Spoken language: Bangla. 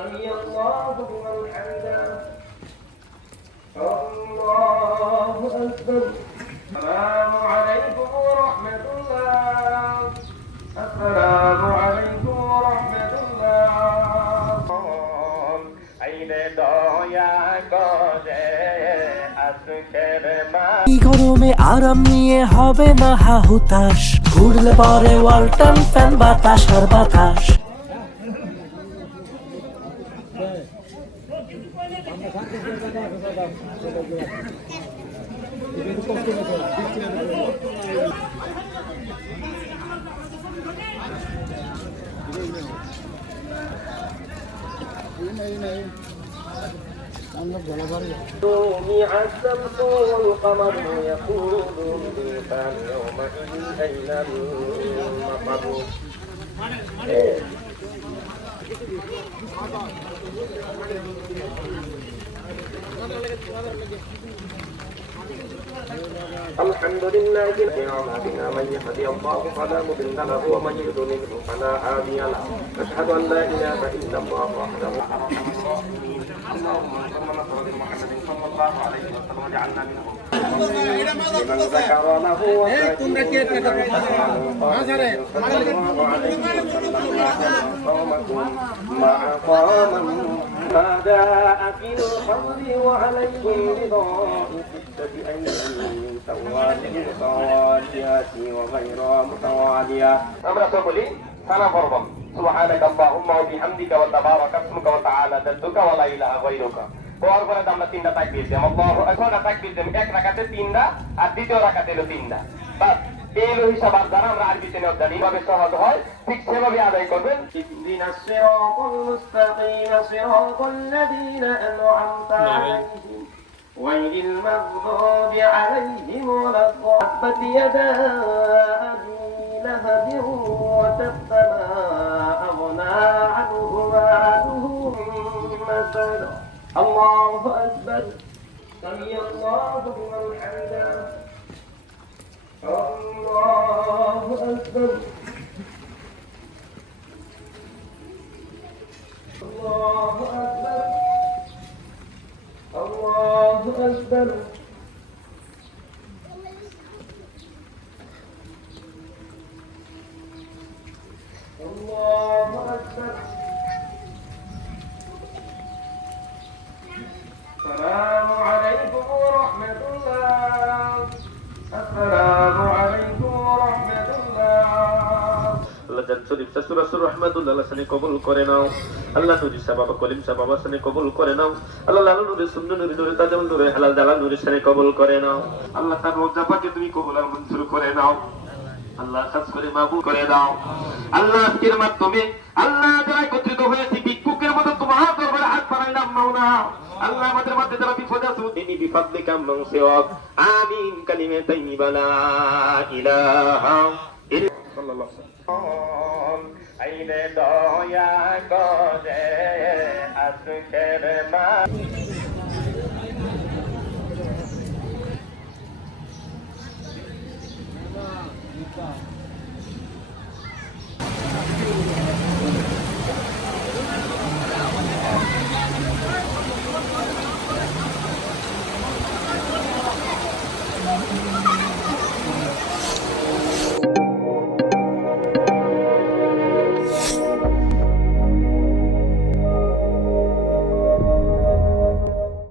سمع الله لمن حمده الله أكبر السلام عليكم ورحمة الله السلام عليكم ورحمة الله عيد দয়া করে আজকের এই গরমে আরাম নিয়ে হবে না হাহুতাশ, ঘুরলে পরে ওয়ালটন ফ্যান বাতাস আর বাতাস। جميع الشمس والقمر يقولون بالإنسان يومئذ أين المفر الحمد لله بنا من يهدي الله فلا مضل له ومن يضلل فلا هادي له أشهد أن لا إله إلا الله وحده اللهم صل على محمد صلى الله عليه وسلم واجعلنا منهم لمن ذكر له مع قام ما جاء في الخمر وعليكم بضائف أيدي سواد متواليات وغير متوالية আমরা তো বলি সানা পড়ব সুবহানাকা আল্লাহুম্মা ওয়া বিহামদিকা ওয়া তাবারাকা ইসমুকা ওয়া তাআলা জাদ্দুকা ওয়া লা ইলাহা গায়রুকা পড়ার পরে আমরা তিনটা তাকবীর দিই আল্লাহু আকবার তাকবীর দিই এক রাকাতে তিনটা আর দ্বিতীয় রাকাতে হলো তিনটা বাস এই হলো হিসাব আর যারা আমরা আরবিতে নেওয়া জানি ভাবে সহজ হয় ঠিক সেভাবে আদায় করবেন ইহদিনাস সিরাতাল মুস্তাকিম সিরাতাল লাযীনা আন'আমতা আলাইহিম غير المغضوب عليهم ولا الضالين يدا أبي لهب وتب ما أغنى عنه ماله مما سلف الله أكبر سمع الله لمن حمده الله أكبر الله أكبر الله أكبر الله أكبر السلام عليكم ورحمة الله السلام عليكم ورحمة الله আল্লাহ জান শরীফ সূরা রাহমাতুল্লাহ সানে কবুল করে নাও আল্লাহ নূরি সাবাব কলিম সাবাব সানে কবুল করে নাও আল্লাহ লালু নূরে সুন্নাহ নূরে তাজাল নূরে হালাল দালাল নূরে সানে কবুল করে নাও আল্লাহ তার রোজা পাকে তুমি কবুল আর মঞ্জুর করে নাও আল্লাহ খাস করে মাবুদ করে দাও আল্লাহ আজকের মাধ্যমে আল্লাহ যারা একত্রিত হয়েছে ভিক্ষুকের মতো তোমার দরবারে হাত বাড়াইলাম মাওলা আল্লাহ আমাদের মধ্যে যারা বিপদে আছে তিনি বিফাদলিকা মানসিওয়াক আমিন কালিমে তাইয়্যিবা লা ইলাহা ইল্লাল্লাহ আইরে দয়া করে আজকের মা